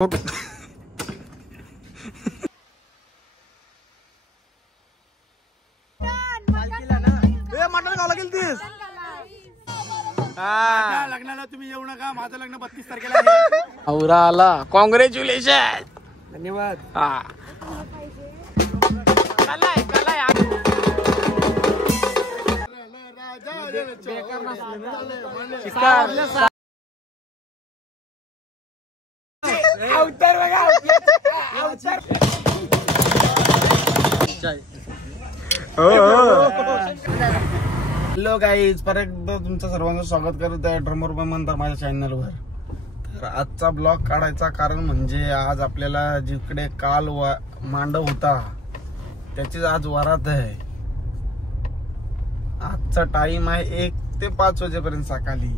मटण खावं लागेल तीस. लग्नाला तुम्ही येऊ नका, माझं लग्न 32 तारखेला आहे. औरा आला. कॉंग्रॅच्युलेशन. धन्यवाद. हॅलो गाईज, परत एकदा तुमचं सर्वांचं स्वागत करत आहे ड्रमर म्हणता माझ्या चॅनलवर. तर आजचा ब्लॉग काढायचा कारण म्हणजे आज आपल्याला जिकडे काल मांडव होता त्याची आज वरात आहे. आजचा टाइम आहे 1 ते 5 वाजेपर्यंत सकाळी.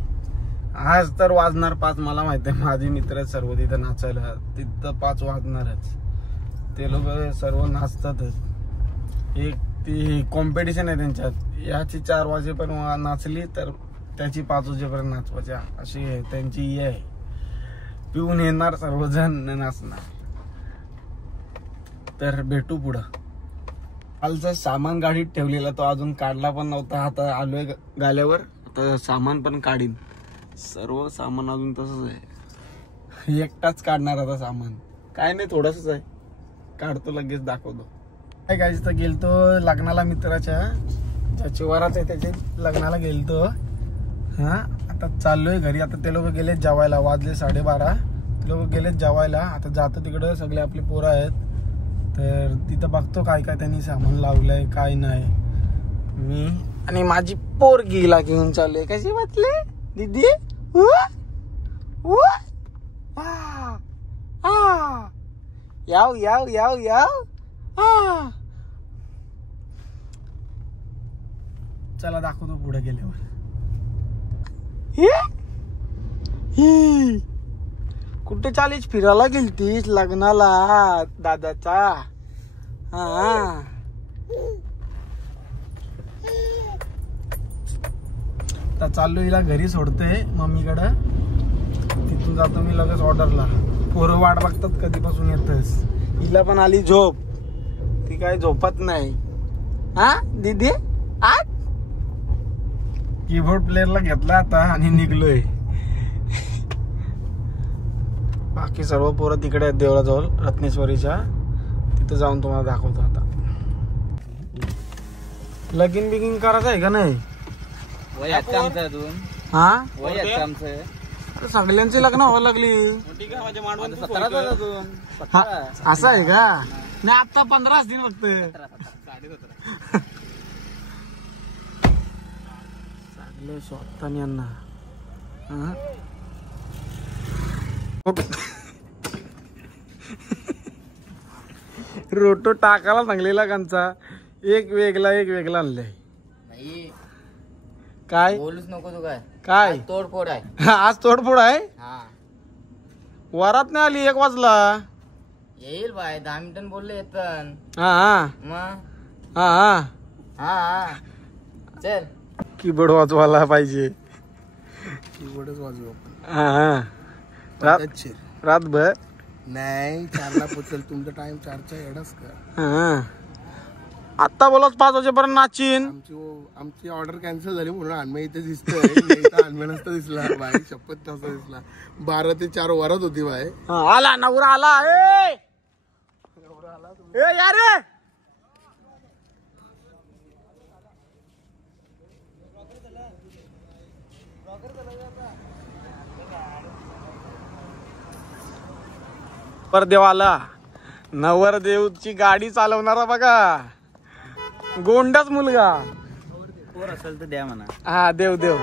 आज तर वाजणार 5. मला माहिती आहे, माझे मित्र सर्व तिथं नाचायला, तिथं 5 वाजणारच. ते लोक सर्व नाचतातच. एक ती कॉम्पिटिशन आहे त्यांच्यात. याची 4 वाजेपर्यंत नाचली तर त्याची 5 वाजेपर्यंत नाचवायची, अशी त्यांची ही आहे. पिऊन येणार सर्वजण नाचणार. तर भेटू पुढं. कालचं सामान गाडीत ठेवलेला तो अजून काढला पण नव्हता. आता आलोय गाल्यावर, आता सामान पण काढीन. सर्व सामान अजून तसंच आहे. एकटाच काढणार आता सामान. काय नाही, थोडंसंच आहे. काढतो, लगेच दाखवतो. काय काय तर गेलतो लग्नाला मित्राच्या, ज्याची वरात आहे त्याच्या लग्नाला गेलतो. आता चाललोय घरी. आता ते लोक गेलेत जेवायला. वाजले 12:30. ते लोक गेलेत जेवायला. आता जातो तिकडं. सगळे आपले पोरं आहेत, तर तिथं बघतो काय काय त्यांनी सामान लावलंय काय नाही. मी आणि माझी पोरगीला घेऊन चाललोय. कशी वाटले दीदी? याव याव याव याव. चला दाखवतो पुढे गेल्यावर. कुठे चालीस? फिरायला गेलतीस लग्नाला दादाचा? आता चाललो हिला घरी सोडतोय मम्मीकडं. तिथून जातो मी लगेच ऑर्डरला. पोरं वाट बघतात कधीपासून येतस. हिला पण आली झोप. ती काय झोपत नाही. दीदी कीबोर्ड प्लेअरला घेतला आता आणि निघलोय. बाकी सर्व पोरं तिकडे आहेत देवळाजवळ रत्नेश्वरीच्या. तिथं जाऊन तुम्हाला दाखवतो. आता लगीन बिगिन करायचं आहे का नाही? सगळ्यांची लग्न व्हायला लागली. असं आहे का? नाही, आता 15 असतील फक्त. चांगलं स्वतः यांना रोटो टाकायला सांगलेला कांचा. एक वेगळा आणलाय. काय बोलूच नको तू. काय तोडफोड आहे? आज तोडफोड आहे. वरात नाही आली. 1 वाजला. येईल बाय, 10 मिनिटं बोलले येतं. चल. कीबोर्ड वाजवायला पाहिजे. कीबोर्डच वाजवू. रातभर नाही, 4ला पोचल. तुमचा टाइम 4चा एवढाच का? आता बोलत 5 वाजेपर्यंत नाचीन. आमची ऑर्डर कॅन्सल झाली म्हणून अन्मय इथे दिसतोय. अन्मय नसता दिसला बाई, शपथ नसता दिसला. 12 ते 4 वरात होती बाय. आला नवरा आला. यार परदेवाला नवरदेवची गाडी चालवणारा बघा, गोंडाच मुलगा. पोर असेल तर द्या म्हणा. देव देव.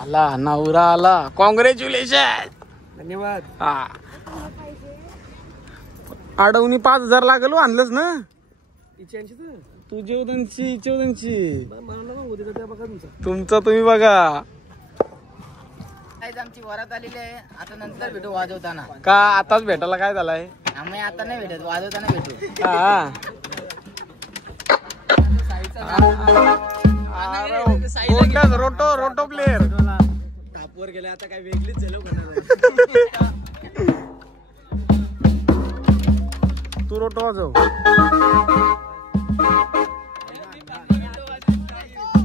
आला नवरा आला. कॉंग्रॅच्युलेशन. धन्यवाद. अडवणी 5000 लागलो. आणलंच ना तुझे उद्यांची तुमचं तुम्ही बघा. आमची वरात आलेली आहे. आता नंतर भेटू वाजवताना. का आताच भेटायला काय झालाय? आम्ही आता नाही भेटत, वाजवताना भेटू. रोटो प्लेअर. वर गेला आता काय वेगळीच झालं. तू रोट वाजव.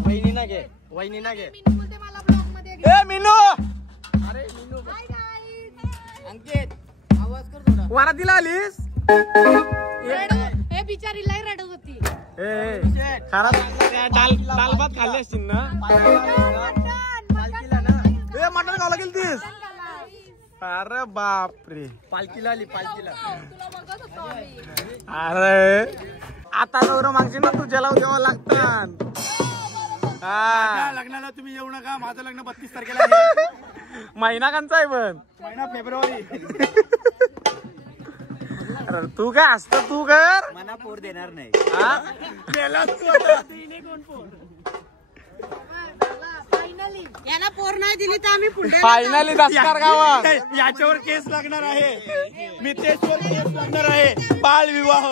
वहिनी ना घे, वहिनी ना घे. ए मिनू, अरे मिनू अंकित आवाज कर थोडा. वरातीला आलीस? हे बिचारी लय रडत होती. दाल भात खाल्ली असतील ना? ए मटण खावला गेलतीस? अरे बापरे. पालखीला आली पालखीला. तुला बघत होतो आम्ही. अरे आता गौरव मागची ना तुझ्याला द्यावं लागतात. लग्नाला तुम्ही येऊ नका. माझं लग्न 32 तारखेला आहे. महिना कांचा आहे पण? महिना फेब्रुवारी. अरे तू काय असत तू कर. मना पोर देणार नाही. यांना पोर नाही दिली तर आम्ही पुढे फायनली दसकार गावात याच्यावर केस लागणार आहे. मितेशवर केस लागणार आहे. बालविवाह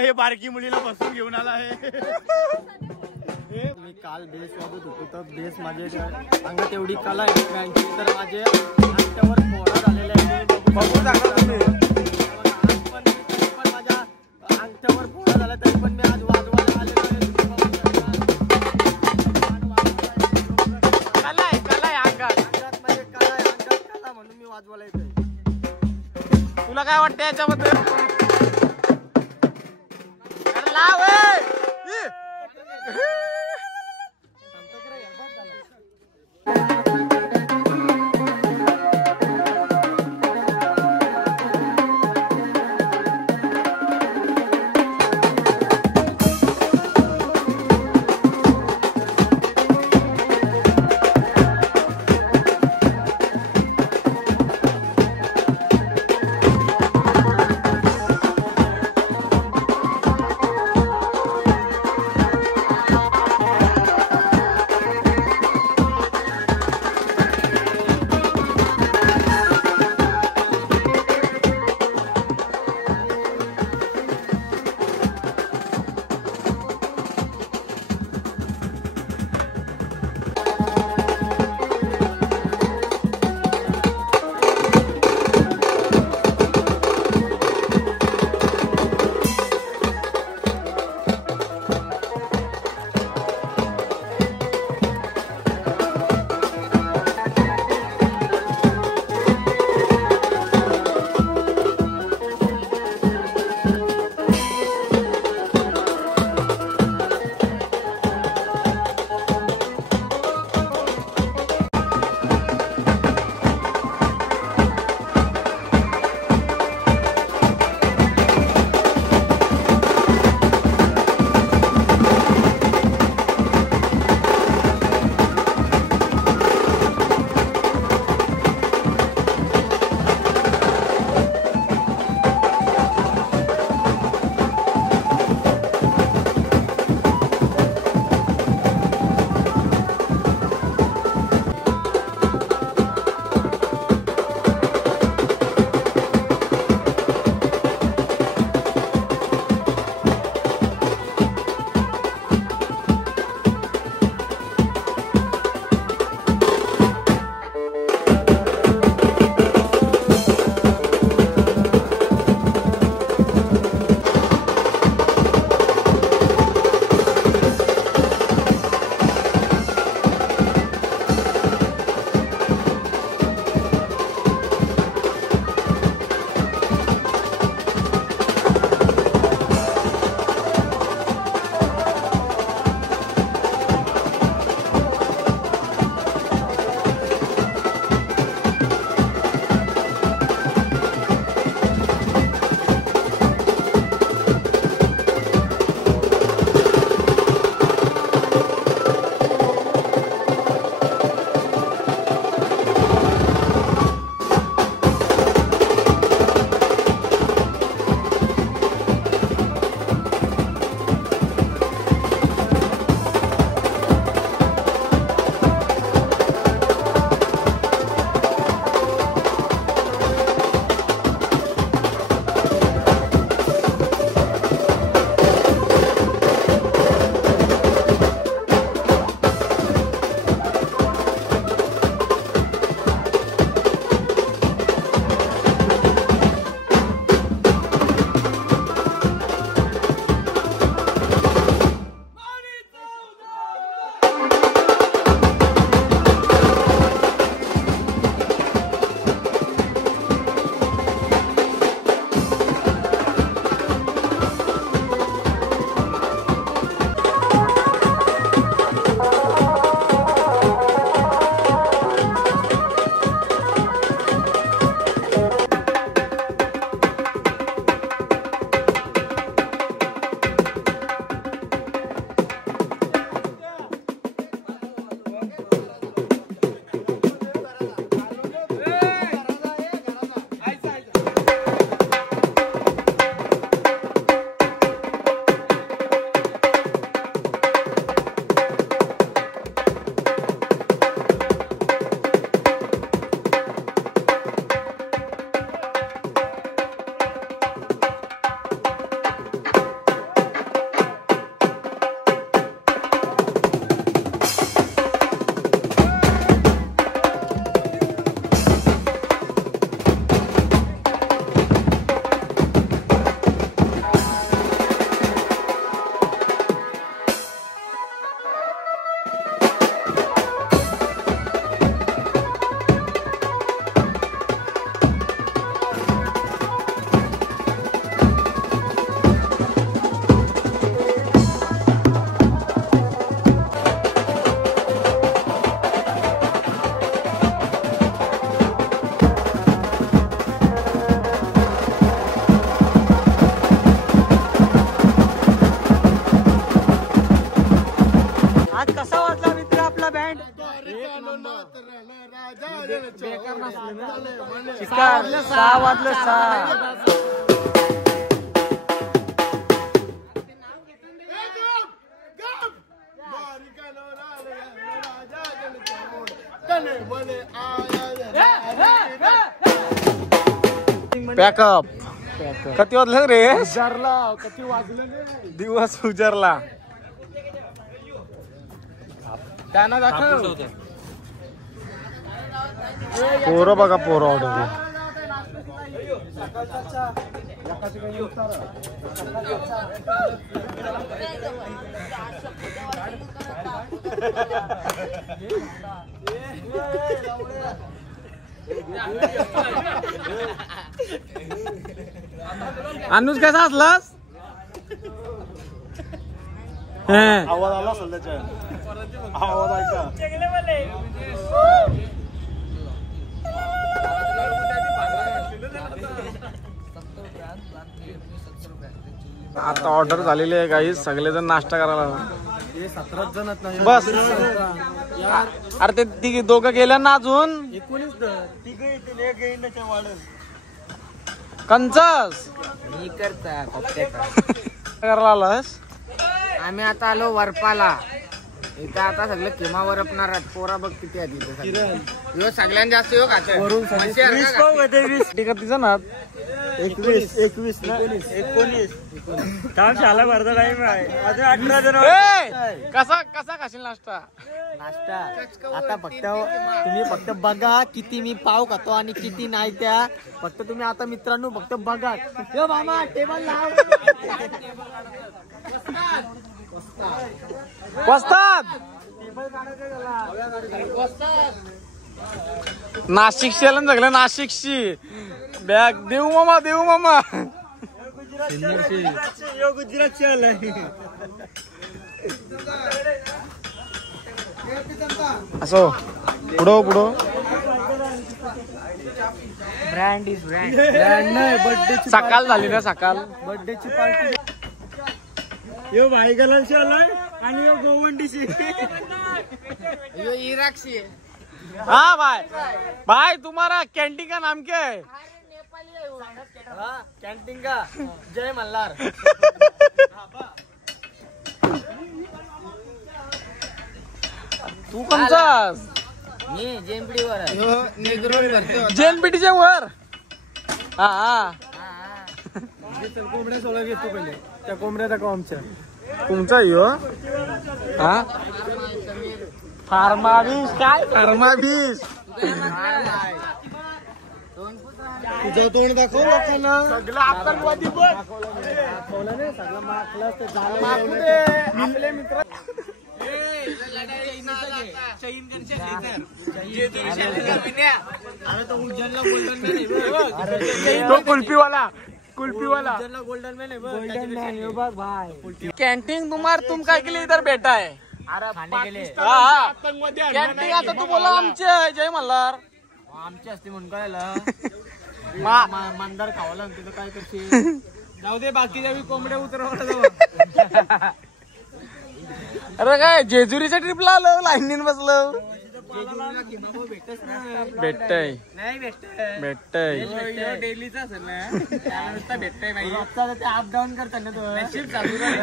हे बारकी मुलीला बसून घेऊन आला आहे. मी काल बेस वाजत होतो तर बेस माझ्या अंगात एवढी कला आहे तर माझे अंगावर फोडा झालेला आहे. बघू शकता तुम्ही. पण माझ्या अंगठ्यावर फोडा झाला तरी पण मी आज वाजवायला आलेलो आहे. कला आहे अंगात म्हणजे कला आहे अंगात कला म्हणून मी वाजवायला येतोय. तुला काय वाटतं याच्याबद्दल? अरे लाव 6 वाजले 6. पॅकअप. किती वाजलं रे? किती वाजले दिवस उजारला. त्यांना दाखव. पोरं बघा पोरं ऑर्डर. अनुज कसा असलास? आवाज आला असेल त्याच्या. आवाज ऐका. आता ऑर्डर झालेली आहे काही. सगळेजण नाश्ता करायला. 17 जण बस. अरे ते दोघं गेल्या ना अजून. 19 कंचस मी करता करायला आलास? आम्ही आता आलो वरपाला. इथं आता सगळे किमा वरपणार आहेत. पोरा बघ किती आहेत इथे. सगळ्यात जास्त योग तिचं ना 21 कसा कसा खाशील नाश्ता? आता फक्त तुम्ही फक्त बघा किती मी पाव खातो आणि किती नाही. त्या फक्त तुम्ही आता मित्रांनो फक्त बघा. यो मामा टेबल लाव. वस्ताद नाशिकशी आलं सगळं. नाशिकशी बॅग देऊ मामा देऊ मामा. गुजरातची आलाय. असो पुढं पुढं. Brand is brand. नाही बर्थडे सकाळ झाली ना सकाळ. बर्थडेची पार्टी. यो भाईगलांशी आलाय आणि यो गोवंडीशी. यो इराकशी. हाँ भाई भाई तुम्हारा कैंटीन का नाम क्या है? कॅन्टीन का जय मल्हार. तू कोणचास? मी जेनपीडीवर आहे. जेनपीटीच्या वर. हा हा कोंबड्या सोळा घेतो पहिले. त्या कोंबड्या दाखव आमच्या. तुमचा यो. हा फार्माविस. काय फार्माविस? तुझं तोंड दाखव लोकांना. सगळं आतंकवादी बघ. दाखवलं नाही सगळं माखलं असतं. आपले मित्र तो कुल्फीवाला. कुल्फीवाला गोल्डन मॅन आहे. गोल्डन मॅन यो बघ भाई. कैंटीन तुम्हार तुम काय के लिए इधर बैठा है? खाने के लिए. कैंटीन आता तू बोला आमचे जय मल्हार. आमची असते म्हणून कळलं. मा- मंदार खावायला लागते तर काय करशील. जाऊ दे बाकीच्या कोंबड्या उतरवा. अरे काय जेजुरीच्या ट्रिपला आलो. लाईनीन बसलो. भेटतय नाही भेटत. भेटतय डेलीचा असेल ना. भेटतय भाई. ते अप डाऊन करताना तो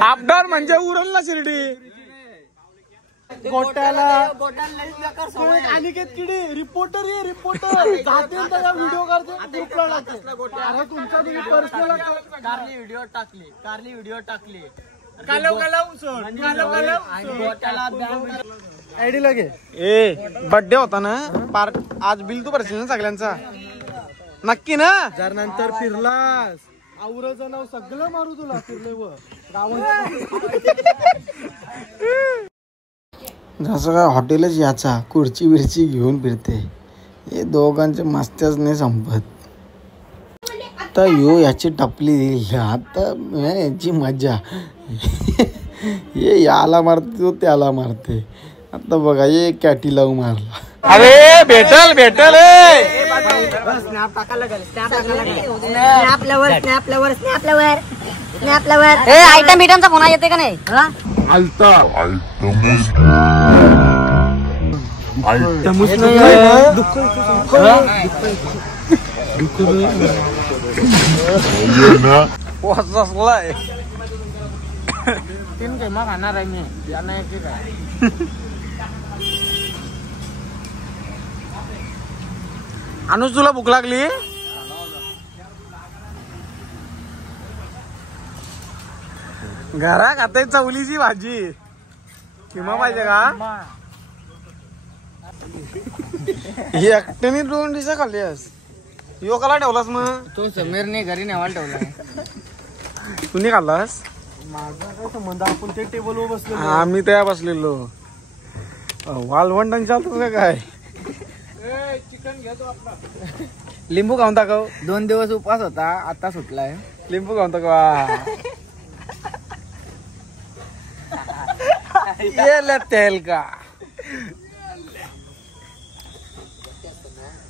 अप डाऊन म्हणजे उरल ना शिर्डी. गोट्याला गोटाला अनिकेत किडी रिपोर्टर ये रिपोर्टर. जाते व्हिडिओ करते ग्रुपला टाकते. अरे तुमचा तुम्ही पर्सनल कारली व्हिडिओ टाकली. कारली व्हिडिओ टाकली. आयडी लगे. ए बर्थडे होता ना. पार्ट आज बिल तू भरशील ना सगळ्यांचा? नक्की ना? जर नंतर फिरलास आवरचं नाव सगळं मारू तुला. फिरले व जसं काय हॉटेलच याचा खुर्ची बिर्ची घेऊन फिरते. हे दोघांचे मस्त्याच नाही संपत. आता यो याची टपली दिली. आता याची मजा. हे याला मारते तो त्याला मारते. आता बघा ये कॅटी लावून मारला. अरे भेटल भेटल. स्नॅप टाकायला लागेल. स्नॅपल्यावर आयटम बिटमचा फोन येते का नाही? आलता पोचलाय 3 किमा खाणार आहे मी यांना एक काय अनुज तुला भूक लागली घरा खाते चवलीची भाजी किमा पाहिजे का ही एकट्याने 2 डिशा खाल्लीस यो कला ठेवलास मग तो समीरने घरी नेवायला ठेवलाय तुम्ही खाल्लास माझा काय संबंध आपण ते टेबलवर बसलो आम्ही त्या बसलेलो वालवंडन चालतो का काय लिंबू खाऊन टाकव 2 दिवस उपवास होता आता सुटलाय लिंबू खाऊन टाकवा ये तेल का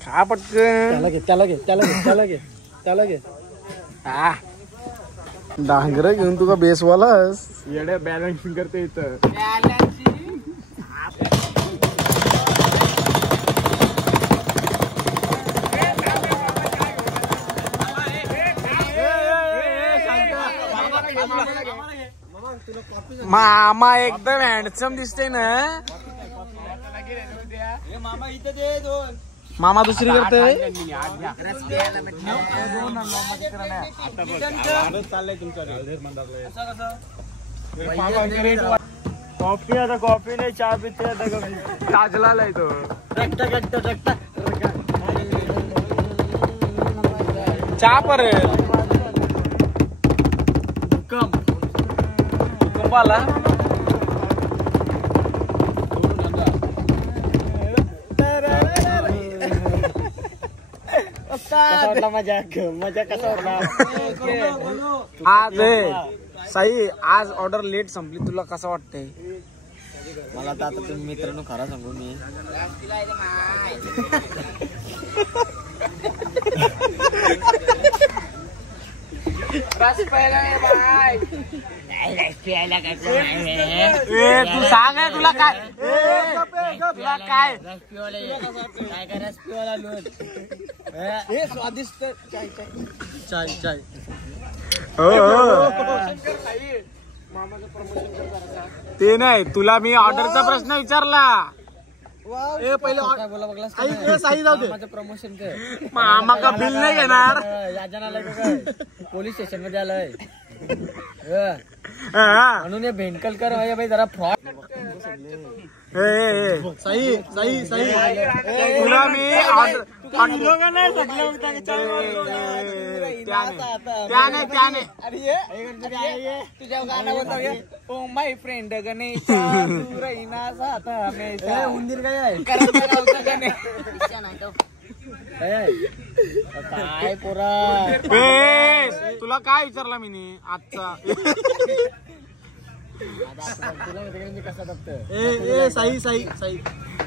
खा पटकन त्याला घे डांगर घेऊन तुका बेसवालास येड्या बॅलन्सिंग करते इथं मामा एकदम हँडसम दिसते ना मामा इथे दे 2 मामा दुसरी करतोय कॉफी आता कॉफी नाही चहा पिते आता ताजला तो चहा परत कुंभाला मजा कसा वाटला आज साई आज ऑर्डर लेट संपली तुला कसं वाटतंय मला तर आता तुम्ही मित्रांनो खरा सांगू मी तू सांग तुला काय तुला काय स्वादिष्ट चाय ते नाही तुला मी ऑर्डरचा प्रश्न विचारला पहिले साई जाऊ दे प्रमोशन कर मामा का बिल नाही घेणार याजना आलाय काय पोलीस स्टेशन मध्ये आलाय हा. म्हणून हे भेंडकलकर भाई जरा फ्रॉड सही तुला मी ऑर्डर त्याने तुझ्या गाणं बोलतो ओ माय फ्रेंड गणेश रहिना साथ हमेशा उंदीर काय आहे काय पोरा तुला काय विचारला मी आजचा कसा दबत साई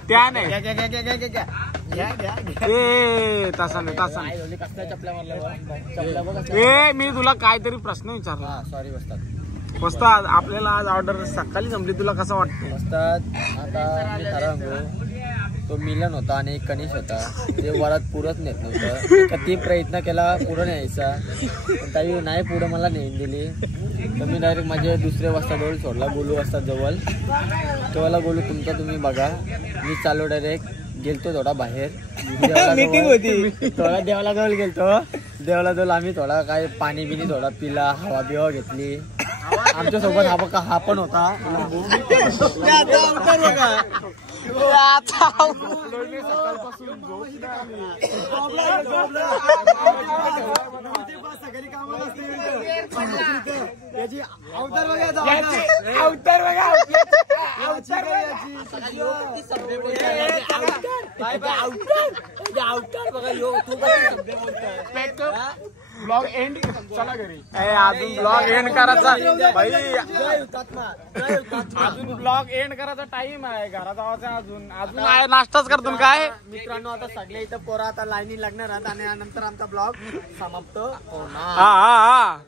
त्याने तासाने कसल्या चपल्या मारल्या मी तुला काहीतरी प्रश्न विचारला सॉरी वस्ताद वस्ताद आपल्याला आज ऑर्डर सकाळी संपली तुला कसं वाटतं वस्ताद आता मी खरं सांगू तो मिलन होता आणि एक कनिश होता ते वरात पुरत नेत नव्हतं किती प्रयत्न केला पुढं न्यायचा पण ताई नाही पुढं मला नेऊन दिली तर मी डायरेक्ट माझ्या दुसऱ्या वाजताजवळ सोडला गोलू वाजता जवळ तेव्हाला गोलू तुमचा तुम्ही बघा मी चालू डायरेक्ट गेलतो थोडा बाहेर थोडा देवाला गेलतो देवाला आम्ही थोडा काय पाणी बिनी थोडा पिला हवा बिवा घेतली आमच्या सोबत हा पण होता ब्लॉग एंड चला घरी अजून ब्लॉग एंड करायचा भाई अजून ब्लॉग एंड करायचा टाइम आहे घरात जायचं अजून नाश्ताच करतो काय मित्रांनो आता सगळे इथं पोरा आता लाईनी लागणार आहेत आणि नंतर आमचा ब्लॉग समाप्त होणार हा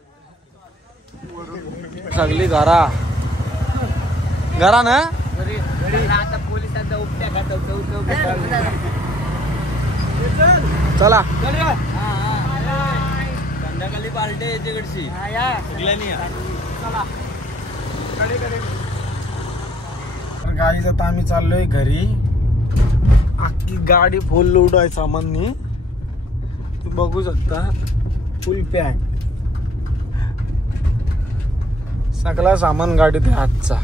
सगळी घरा ना आता पोलिसांचा उपट्या खात चला हा संध्याकाळी पार्टी याच्याकडची तर गाईज आता आम्ही चाललोय घरी. अख्खी गाडी फुल लोड आहे सामाननी. तुम्ही बघू शकता फुल पॅक. सगळा सामान गाडीत आहे आजचा.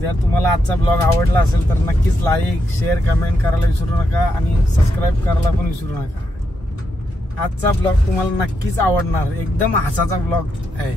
जर तुम्हाला आजचा ब्लॉग आवडला असेल तर नक्कीच लाईक शेअर कमेंट करायला विसरू नका आणि सबस्क्राईब करायला पण विसरू नका. आजचा ब्लॉग तुम्हाला नक्कीच आवडणार. एकदम हसाचा ब्लॉग आहे.